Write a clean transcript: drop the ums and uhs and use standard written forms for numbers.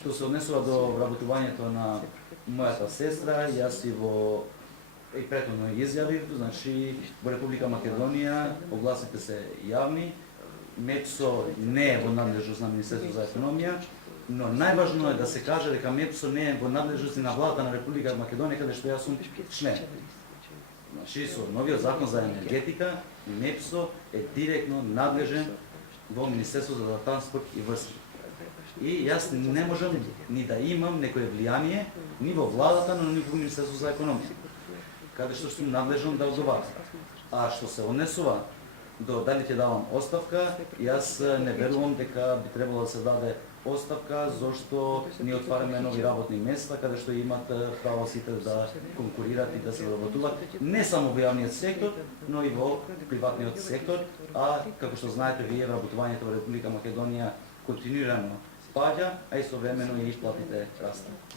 Што се однесува до вработувањето на мојата сестра, јас и во и претhodно изјавив, значи во Република Македонија огласите се јавни, МЕПСО не е во надлежност на Министерството за економија, но најважно е да се каже дека МЕПСО не е во надлежност на владата на Република Македонија, каде што јас сум член. Значи, со новиот закон за енергетика, МЕПСО е директно надлежен во Министерството за транспорт и врски. И јас не можам ни да имам некое влијание ни во владата, но ни во Министерството за економија, каде што сум надлежен да одговарам. А што се однесува до дали ќе давам оставка, јас не верувам дека би требало да се даде оставка, зашто ние отвараме нови работни места, каде што имат право сите да конкурират и да се вработуваат, не само во јавниот сектор, но и во приватниот сектор, а како што знаете вие, вработувањето во Република Македонија континуирано паѓа, а истовремено и платите растат.